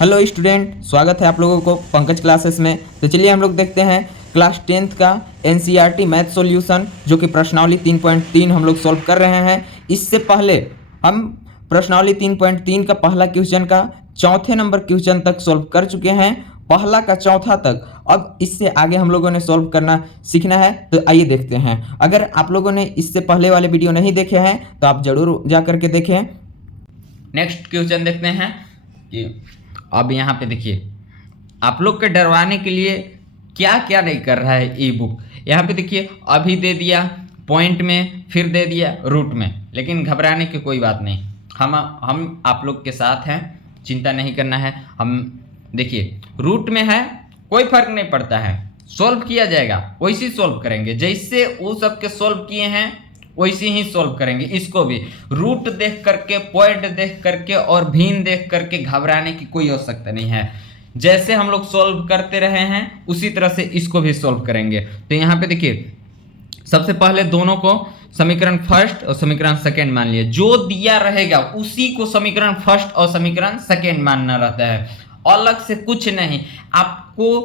Hello student, स्वागत है आप लोगों को पंकज क्लासेस में। तो चलिए हम लोग देखते हैं क्लास 10th का एनसीईआरटी मैथ सॉल्यूशन, जो कि प्रश्नावली 3.3 हम लोग सॉल्व कर रहे हैं। इससे पहले हम प्रश्नावली 3.3 का पहला क्वेश्चन का चौथे नंबर क्वेश्चन तक सॉल्व कर चुके हैं, पहला का चौथा तक। अब इससे आगे हम लोगों ने सॉल्व करना सीखना है, तो आइए देखते हैं। अगर आप लोगों ने इससे पहले वाले वीडियो नहीं देखे हैं तो आप जरूर जा करके देखें। नेक्स्ट क्वेश्चन देखते हैं कि अब यहाँ पे देखिए, आप लोग के डरवाने के लिए क्या क्या नहीं कर रहा है ई बुक। यहाँ पे देखिए, अभी दे दिया पॉइंट में, फिर दे दिया रूट में, लेकिन घबराने की कोई बात नहीं। हम आप लोग के साथ हैं, चिंता नहीं करना है। हम देखिए रूट में है, कोई फर्क नहीं पड़ता है, सॉल्व किया जाएगा, वैसे सॉल्व करेंगे जैसे वो सब के सॉल्व किए हैं वैसे ही सॉल्व करेंगे। इसको भी रूट देख करके, पॉइंट देख करके और भिन्न देख करके घबराने की कोई आवश्यकता नहीं है। जैसे हम लोग सॉल्व करते रहे हैं उसी तरह से इसको भी सॉल्व करेंगे। तो यहाँ पे देखिए, सबसे पहले दोनों को समीकरण फर्स्ट और समीकरण सेकेंड मान लिए। जो दिया रहेगा उसी को समीकरण फर्स्ट और समीकरण सेकेंड मानना रहता है, अलग से कुछ नहीं। आपको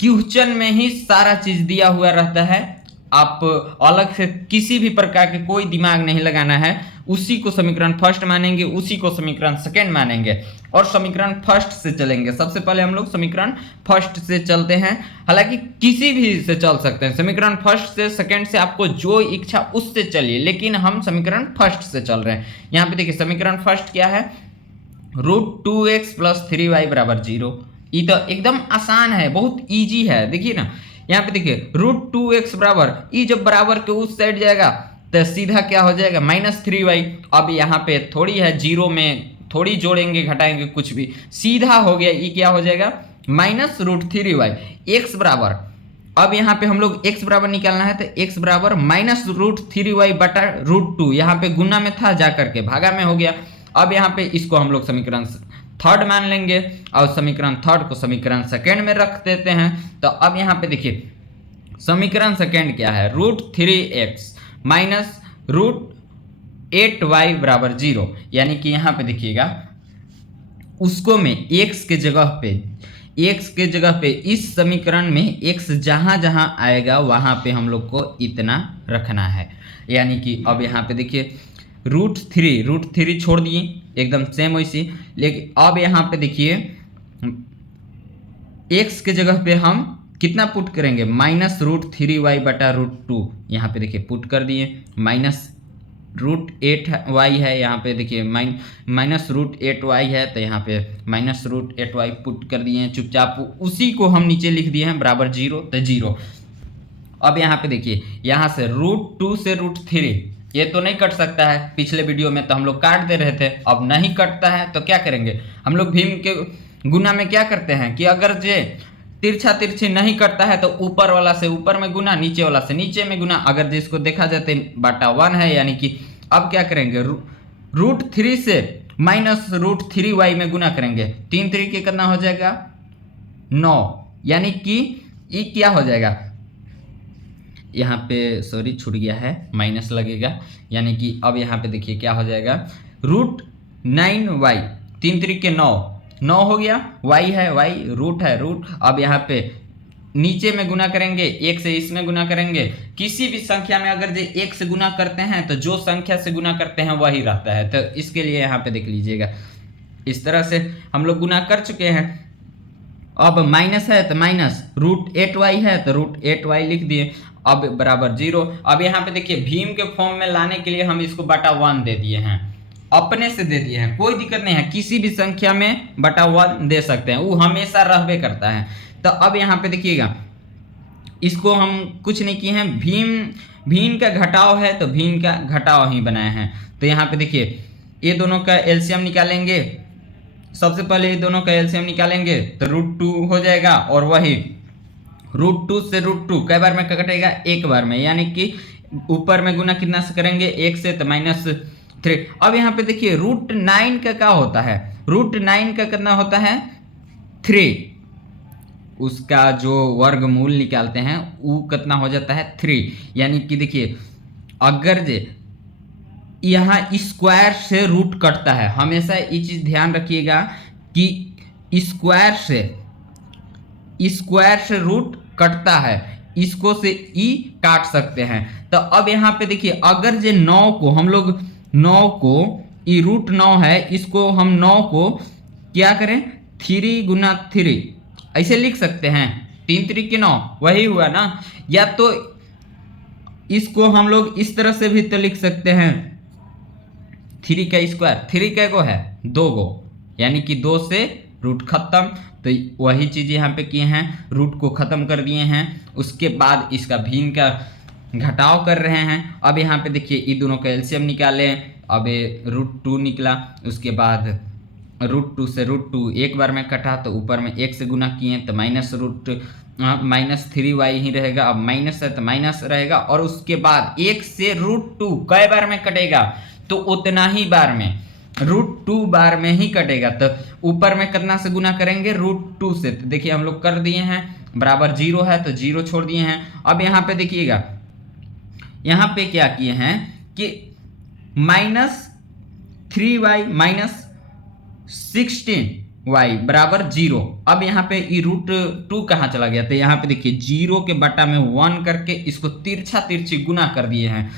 क्वेश्चन में ही सारा चीज दिया हुआ रहता है, आप अलग से किसी भी प्रकार के कोई दिमाग नहीं लगाना है। उसी को समीकरण फर्स्ट मानेंगे, उसी को समीकरण सेकेंड मानेंगे और समीकरण फर्स्ट से चलेंगे। सबसे पहले हम लोग समीकरण फर्स्ट से चलते हैं, हालांकि किसी भी से चल सकते हैं, समीकरण फर्स्ट से सेकेंड से, आपको जो इच्छा उससे चलिए, लेकिन हम समीकरण फर्स्ट से चल रहे हैं। यहाँ पे देखिए समीकरण फर्स्ट क्या है, √2x + 3y = 0। ये तो एकदम आसान है, बहुत इजी है। देखिए ना, यहाँ पे देखिए √2x बराबर, ये जब बराबर के उस साइड जाएगा तो सीधा क्या हो जाएगा -3y। अब यहाँ पे थोड़ी है, जीरो में थोड़ी जोड़ेंगे घटाएंगे कुछ भी, सीधा हो गया। ये क्या हो जाएगा -√3y। x बराबर, अब यहाँ पे हम लोग x बराबर निकालना है, तो x बराबर -√3y बटा √2। यहाँ पे गुना में था, जा करके भागा में हो गया। अब यहाँ पे इसको हम लोग समीकरण थर्ड मान लेंगे और समीकरण थर्ड को समीकरण सेकेंड में रख देते हैं। तो अब यहाँ पे देखिए समीकरण सेकेंड क्या है, √3x - √8y = 0। यानी कि यहाँ पे देखिएगा, उसको में x के जगह पे इस समीकरण में x जहां जहां आएगा वहां पे हम लोग को इतना रखना है। यानी कि अब यहाँ पे देखिए √3 छोड़ दिए, एकदम सेम वैसी। लेकिन अब यहाँ पे देखिए x के जगह पे हम कितना पुट करेंगे, -√3y बटा √2। यहाँ पे देखिए पुट कर दिए, -√8y है, यहाँ पे देखिए -√8y है, तो यहाँ पे -√8y पुट कर दिए हैं चुपचाप। उसी को हम नीचे लिख दिए हैं बराबर 0, तो 0। अब यहाँ पे देखिए, यहाँ से √2 से √3 ये तो नहीं कट सकता है। पिछले वीडियो में तो हम लोग काट दे रहे थे, अब नहीं कटता है तो क्या करेंगे हम लोग, भीम के गुना में क्या करते हैं कि अगर जे तिरछा तिरछी नहीं कटता है तो ऊपर वाला से ऊपर में गुना, नीचे वाला से नीचे में गुना। अगर जिसको देखा जाए /1 है, यानी कि अब क्या करेंगे, √3 से -√3y में गुना करेंगे। 3 तरीके कितना हो जाएगा 9, यानी कि ये क्या हो जाएगा, यहाँ पे सॉरी छूट गया है, माइनस लगेगा। यानी कि अब यहाँ पे देखिए क्या हो जाएगा, √9y, 3 तरीके 9 हो गया, y है, y रूट है, रूट। अब यहाँ पे नीचे में गुना करेंगे, एक से इसमें गुना करेंगे। किसी भी संख्या में अगर जो एक से गुना करते हैं तो जो संख्या से गुना करते हैं वही रहता है। तो इसके लिए यहाँ पे देख लीजिएगा, इस तरह से हम लोग गुना कर चुके हैं। अब माइनस है तो माइनस, √8y है तो √8y लिख दिए, अब बराबर 0। अब यहाँ पे देखिए भीम के फॉर्म में लाने के लिए हम इसको /1 दे दिए हैं, अपने से दे दिए हैं, कोई दिक्कत नहीं है। किसी भी संख्या में /1 दे सकते हैं, वो हमेशा रहबे करता है। तो अब यहाँ पे देखिएगा, इसको हम कुछ नहीं किए हैं, भीम का घटाव है तो भीम का घटाव ही बनाए हैं। तो यहाँ पे देखिए ये दोनों का एलसीएम निकालेंगे। सबसे पहले ये दोनों का एलसीएम निकालेंगे तो √2 हो जाएगा, और वही √2 से √2 कई बार में कटेगा, एक बार में। यानी कि ऊपर में गुना कितना से करेंगे, 1 से, तो -3। अब यहाँ पे देखिए √9 का क्या होता है, √9 का कितना होता है 3, उसका जो वर्गमूल निकालते हैं वो कितना हो जाता है 3। यानी कि देखिए अगर जे यहाँ स्क्वायर से रूट कटता है, हमेशा ये चीज ध्यान रखिएगा कि स्क्वायर से रूट कटता है, इसको से ई काट सकते हैं। तो अब यहाँ पे देखिए, अगर जे 9 को हम लोग 9 को ई रूट 9 है, इसको हम 9 को क्या करें 3 गुना 3 ऐसे लिख सकते हैं, 3 3 के 9 वही हुआ ना। या तो इसको हम लोग इस तरह से भी तो लिख सकते हैं 3 का स्क्वायर, 3 कै गो है 2 गो, यानी कि 2 से रूट खत्म। तो वही चीज यहाँ पे किए हैं, रूट को खत्म कर दिए हैं, उसके बाद इसका भिन्न का घटाव कर रहे हैं। अब यहाँ पे देखिए ई दोनों का एलसीएम निकाले, अब √2 निकला, उसके बाद √2 से √2 एक बार में कटा तो ऊपर में 1 से गुना किए तो -3y ही रहेगा। अब माइनस है तो माइनस रहेगा, और उसके बाद 1 से √2 कई बार में कटेगा तो उतना ही बार में √2 बार में ही कटेगा। तो ऊपर में कितना से गुना करेंगे √2 से, तो देखिए हम लोग कर दिए हैं, बराबर 0 है तो 0 छोड़ दिए हैं। अब यहाँ पे देखिएगा, यहाँ पे क्या किए हैं कि -3y -16y बराबर 0। अब यहाँ पे ई √2 कहाँ चला गया, तो यहाँ पे देखिए 0 के बटा में 1 करके इसको तिरछी गुना कर दिए हैं।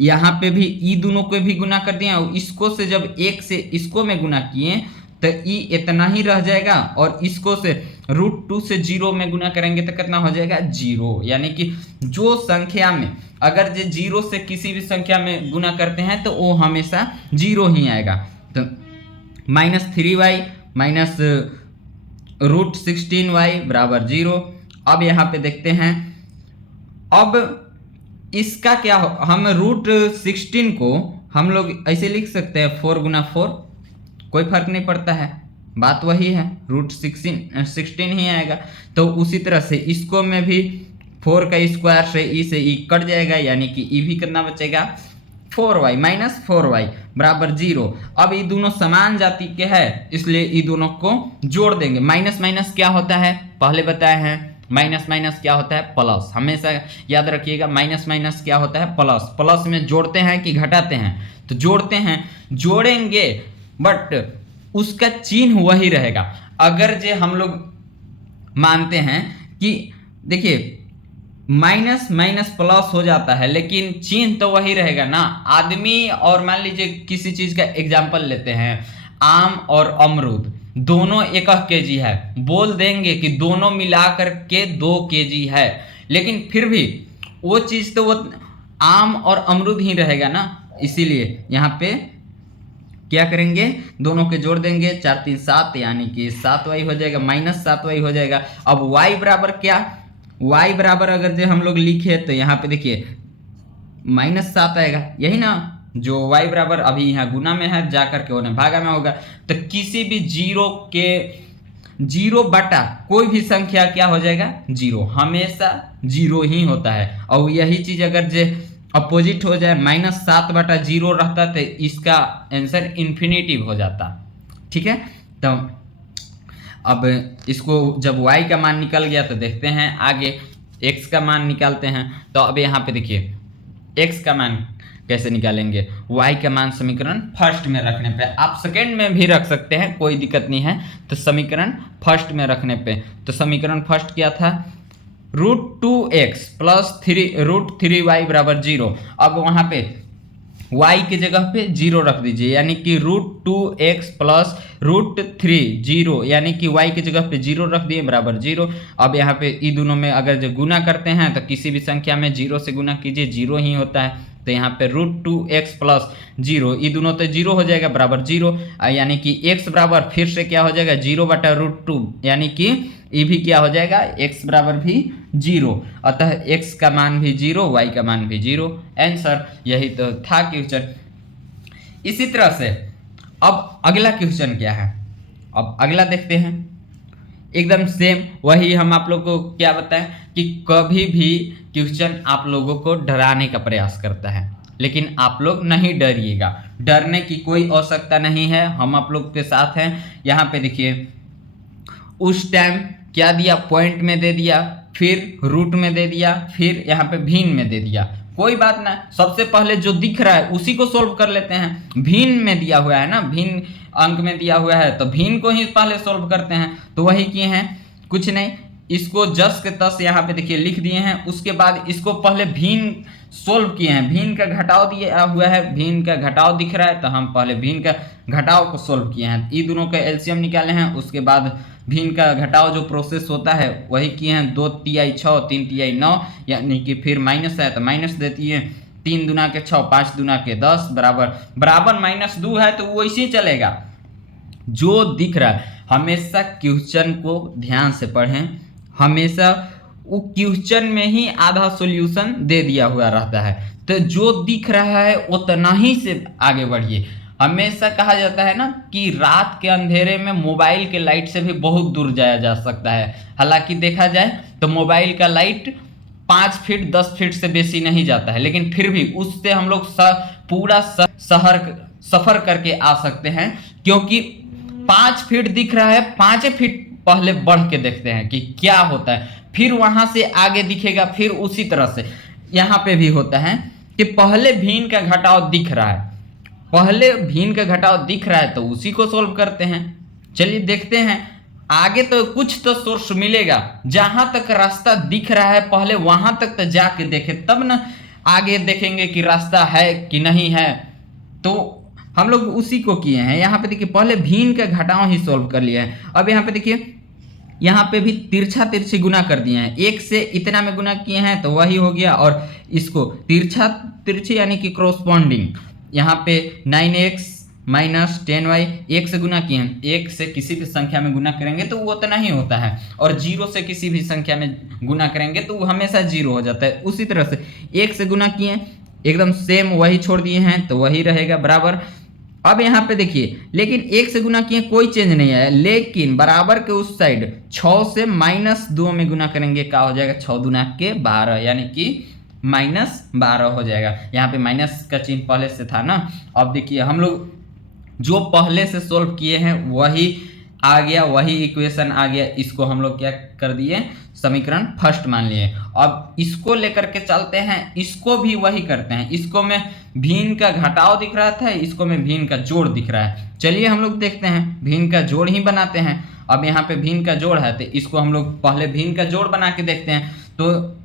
यहाँ पे भी ई दोनों को भी गुना कर दिए, और इसको से जब 1 से इसको में गुना किए तो ई इतना ही रह जाएगा, और इसको से √2 से 0 में गुना करेंगे तो कितना हो जाएगा 0। यानी कि जो संख्या में अगर जो 0 से किसी भी संख्या में गुना करते हैं तो वो हमेशा 0 ही आएगा। तो -3y -√16y बराबर 0। अब यहाँ पे देखते हैं, अब इसका क्या हो, हम √16 को हम लोग ऐसे लिख सकते हैं 4 गुना 4, कोई फर्क नहीं पड़ता है, बात वही है, √16 ही आएगा। तो उसी तरह से इसको में भी 4 का स्क्वायर से ई कट जाएगा, यानी कि ई भी कितना बचेगा 4y -4y बराबर 0। अब ये दोनों समान जाति के हैं, इसलिए ये दोनों को जोड़ देंगे। माइनस माइनस क्या होता है पहले बताए हैं, माइनस माइनस क्या होता है प्लस, हमेशा याद रखिएगा। माइनस माइनस क्या होता है प्लस, प्लस में जोड़ते हैं कि घटाते हैं, तो जोड़ते हैं, जोड़ेंगे बट उसका चिन्ह वही रहेगा। अगर जे हम लोग मानते हैं कि देखिए माइनस माइनस प्लस हो जाता है, लेकिन चिन्ह तो वही रहेगा ना। आदमी और मान लीजिए किसी चीज का एग्जाम्पल लेते हैं, आम और अमरूद दोनों 1 kg है, बोल देंगे कि दोनों मिलाकर के 2 kg है, लेकिन फिर भी वो चीज तो वो आम और अमरूद ही रहेगा ना। इसीलिए यहाँ पे क्या करेंगे, दोनों के जोड़ देंगे, 4 3 7 यानी कि 7y हो जाएगा, -7y हो जाएगा। अब y बराबर क्या, y बराबर अगर जो हम लोग लिखे तो यहाँ पे देखिए -7 आएगा, यही ना, जो y बराबर अभी यहाँ गुना में है, जा करके उन्हें भागा में होगा। तो किसी भी 0 बटा कोई भी संख्या क्या हो जाएगा 0, हमेशा 0 ही होता है। और यही चीज अगर जो अपोजिट हो जाए -7/0 रहता तो इसका आंसर इन्फिनेटिव हो जाता, ठीक है। तो अब इसको जब y का मान निकल गया तो देखते हैं आगे x का मान निकालते हैं। तो अब यहाँ पे देखिए x का मान कैसे निकालेंगे, y का मान समीकरण फर्स्ट में रखने पे, आप सेकेंड में भी रख सकते हैं, कोई दिक्कत नहीं है। तो समीकरण फर्स्ट में रखने पे, तो समीकरण फर्स्ट क्या था, √2x + √3y बराबर 0। अब वहां पे y की जगह पे 0 रख दीजिए, यानी कि √2x + √3 0, यानी कि y की जगह पे 0 रख दिए बराबर 0। अब यहाँ पे ई दोनों में अगर जो गुना करते हैं तो किसी भी संख्या में 0 से गुना कीजिए, 0 ही होता है। तो यहाँ पे √2x + 0, ये दोनों तो 0 हो जाएगा बराबर 0, यानी कि x बराबर फिर से क्या हो जाएगा 0/√2, यानी कि ये भी क्या हो जाएगा x बराबर भी 0। अतः x का मान भी 0, y का मान भी 0, आंसर यही तो था क्वेश्चन। इसी तरह से अब अगला क्वेश्चन क्या है, अब अगला देखते हैं, एकदम सेम वही हम आप लोगों को क्या बताएं कि कभी भी क्वेश्चन आप लोगों को डराने का प्रयास करता है, लेकिन आप लोग नहीं डरिएगा, डरने की कोई आवश्यकता नहीं है, हम आप लोग के साथ हैं। यहाँ पे देखिए उस टाइम क्या दिया, पॉइंट में दे दिया, फिर रूट में दे दिया, फिर यहाँ पे भिन्न में दे दिया। कोई बात ना, सबसे पहले जो दिख रहा है उसी को सोल्व कर लेते हैं। भिन्न में दिया हुआ है ना, भिन्न अंक में दिया हुआ है तो भिन्न को ही पहले सोल्व करते हैं। तो वही किए हैं, कुछ नहीं, इसको जस के तस यहाँ पे देखिए लिख दिए हैं। उसके बाद इसको पहले भिन्न सोल्व किए हैं, भिन्न का घटाव दिया हुआ है, भिन्न का घटाव दिख रहा है तो हम पहले भिन्न का घटाव को सोल्व किए हैं। ये दोनों का एलसीएम निकाले हैं, उसके बाद भिन्न का घटाव जो प्रोसेस होता है वही किए हैं। 2 तिहाई 6, 3 तिहाई 9, यानी कि फिर माइनस है तो माइनस देती है। 3 दूना के 6, 5 दूना के 10 बराबर बराबर -2 है तो वो ऐसे ही चलेगा। जो दिख रहा है हमेशा क्वेश्चन को ध्यान से पढ़ें, हमेशा वो क्वेश्चन में ही आधा सॉल्यूशन दे दिया हुआ रहता है। तो जो दिख रहा है उतना ही से आगे बढ़िए। हमेशा कहा जाता है ना कि रात के अंधेरे में मोबाइल के लाइट से भी बहुत दूर जाया जा सकता है। हालांकि देखा जाए तो मोबाइल का लाइट 5 फीट 10 फीट से बेसी नहीं जाता है, लेकिन फिर भी उससे हम लोग पूरा शहर सफर करके आ सकते हैं, क्योंकि 5 फीट दिख रहा है, 5 फीट पहले बढ़ के देखते हैं कि क्या होता है, फिर वहां से आगे दिखेगा। फिर उसी तरह से यहाँ पे भी होता है कि पहले भिन्न का घटाव दिख रहा है, पहले भिन्न का घटाव दिख रहा है तो उसी को सोल्व करते हैं। चलिए देखते हैं आगे, तो कुछ तो सोर्स मिलेगा। जहां तक रास्ता दिख रहा है पहले वहां तक तो जाके देखे, तब ना आगे देखेंगे कि रास्ता है कि नहीं है। तो हम लोग उसी को किए हैं। यहाँ पे देखिए पहले भिन्न का घटाव ही सोल्व कर लिया है। अब यहाँ पे देखिए, यहाँ पे भी तिरछा तिरछी गुना कर दिए हैं, 1 से इतना में गुना किए हैं तो वही हो गया। और इसको तिरछा तिरछी यानी कि क्रॉसपॉन्डिंग, यहाँ पे 9x माइनस 10y 1 से गुना किए हैं। 1 से किसी भी संख्या में गुना करेंगे तो वो उतना ही होता है, और 0 से किसी भी संख्या में गुना करेंगे तो वो हमेशा 0 हो जाता है। उसी तरह से 1 से गुना किए, एकदम सेम वही छोड़ दिए हैं तो वही रहेगा बराबर। अब यहाँ पे देखिए, लेकिन 1 से गुना किए कोई चेंज नहीं आया, लेकिन बराबर के उस साइड 6 से -2 में गुना करेंगे, क्या हो जाएगा, 6 दूना के 12, यानी कि -12 हो जाएगा। यहाँ पे माइनस का चिन्ह पहले से था ना। अब देखिए हम लोग जो पहले से सोल्व किए हैं वही आ गया, वही इक्वेशन आ गया। इसको हम लोग क्या कर दिए, समीकरण फर्स्ट मान लिए। अब इसको लेकर के चलते हैं, इसको भी वही करते हैं। इसको में भिन्न का घटाव दिख रहा था, इसको में भिन्न का जोड़ दिख रहा है। चलिए हम लोग देखते हैं, भिन्न का जोड़ ही बनाते हैं। अब यहाँ पे भिन्न का जोड़ है तो इसको हम लोग पहले भिन्न का जोड़ बना के देखते हैं। तो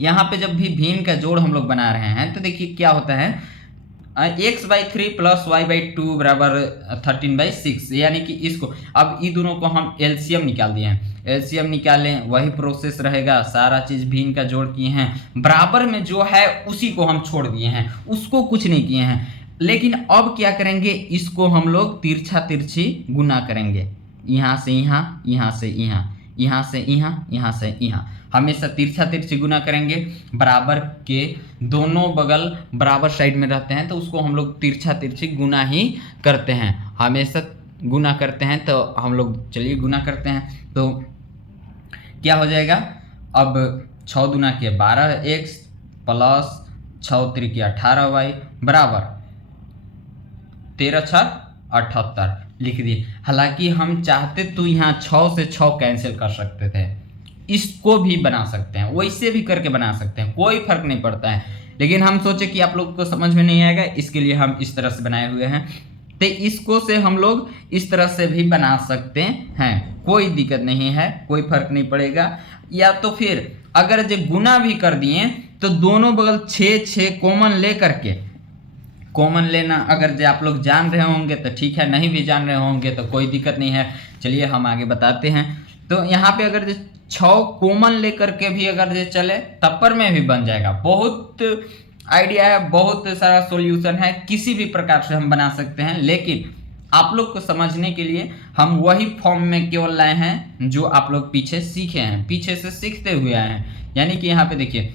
यहाँ पे जब भी भिन्न का जोड़ हम लोग बना रहे हैं तो देखिए क्या होता है, x/3 + y/2 बराबर 13/6, यानी कि इसको, अब ये दोनों को हम एलसीएम निकाल दिए हैं। एलसीएम निकालें, वही प्रोसेस रहेगा, सारा चीज भिन्न का जोड़ किए हैं, बराबर में जो है उसी को हम छोड़ दिए हैं, उसको कुछ नहीं किए हैं। लेकिन अब क्या करेंगे, इसको हम लोग तिरछा तिरछी गुना करेंगे, यहाँ से यहाँ, यहाँ से यहाँ, यहाँ से यहाँ, यहाँ से यहाँ, हमेशा तिरछा तिरछी गुना करेंगे। बराबर के दोनों बगल बराबर साइड में रहते हैं तो उसको हम लोग तिरछा तिरछी गुना ही करते हैं, हमेशा गुना करते हैं। तो हम लोग चलिए गुना करते हैं, तो क्या हो जाएगा, अब 6 दूना के 12x प्लस 6 त्रिक 18y बराबर 13×6 78 लिख दिए। हालांकि हम चाहते तो यहाँ 6 से 6 कैंसिल कर सकते थे, इसको भी बना सकते हैं, वैसे भी करके बना सकते हैं, कोई फर्क नहीं पड़ता है। लेकिन हम सोचे कि आप लोग को समझ में नहीं आएगा, इसके लिए हम इस तरह से बनाए हुए हैं। तो इसको से हम लोग इस तरह से भी बना सकते हैं, कोई दिक्कत नहीं है, कोई फर्क नहीं पड़ेगा। या तो फिर अगर जो गुना भी कर दिए तो दोनों बगल 6 कॉमन ले करके, कॉमन लेना अगर जो आप लोग जान रहे होंगे तो ठीक है, नहीं भी जान रहे होंगे तो कोई दिक्कत नहीं है। चलिए हम आगे बताते हैं। तो यहाँ पे अगर जो 6 कॉमन लेकर के भी अगर जो चले तप्पर में भी बन जाएगा। बहुत आइडिया है, बहुत सारा सॉल्यूशन है, किसी भी प्रकार से हम बना सकते हैं। लेकिन आप लोग को समझने के लिए हम वही फॉर्म में केवल लाए हैं जो आप लोग पीछे सीखे हैं, पीछे से सीखते हुए आए हैं। यानी कि यहाँ पे देखिए,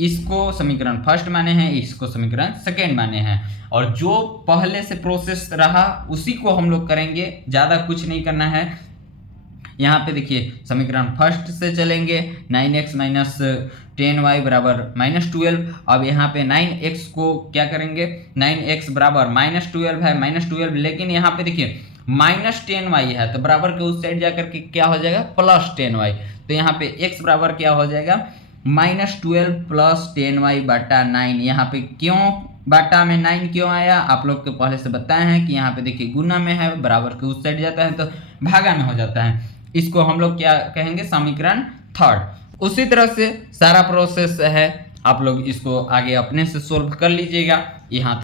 इसको समीकरण फर्स्ट माने हैं, इसको समीकरण सेकेंड माने हैं, और जो पहले से प्रोसेस रहा उसी को हम लोग करेंगे, ज़्यादा कुछ नहीं करना है। यहाँ पे देखिए समीकरण फर्स्ट से चलेंगे, 9x माइनस 10y बराबर -12। अब यहाँ पे 9x को क्या करेंगे, 9x बराबर -12 है, -12, लेकिन यहाँ पे देखिए -10y है तो बराबर के उस साइड जाकर के क्या हो जाएगा, +10y। तो यहाँ पे x बराबर क्या हो जाएगा, -12 प्लस 10y/9। यहाँ पे क्यों बाटा में 9 क्यों आया, आप लोग को पहले से बताए हैं कि यहाँ पे देखिए गुना में है, बराबर के उस साइड जाता है तो भागा में हो जाता है। इसको हम लोग क्या कहेंगे, समीकरण थर्ड। उसी तरह से सारा प्रोसेस है, आप लोग इसको आगे अपने से सोल्व कर लीजिएगा। यहाँ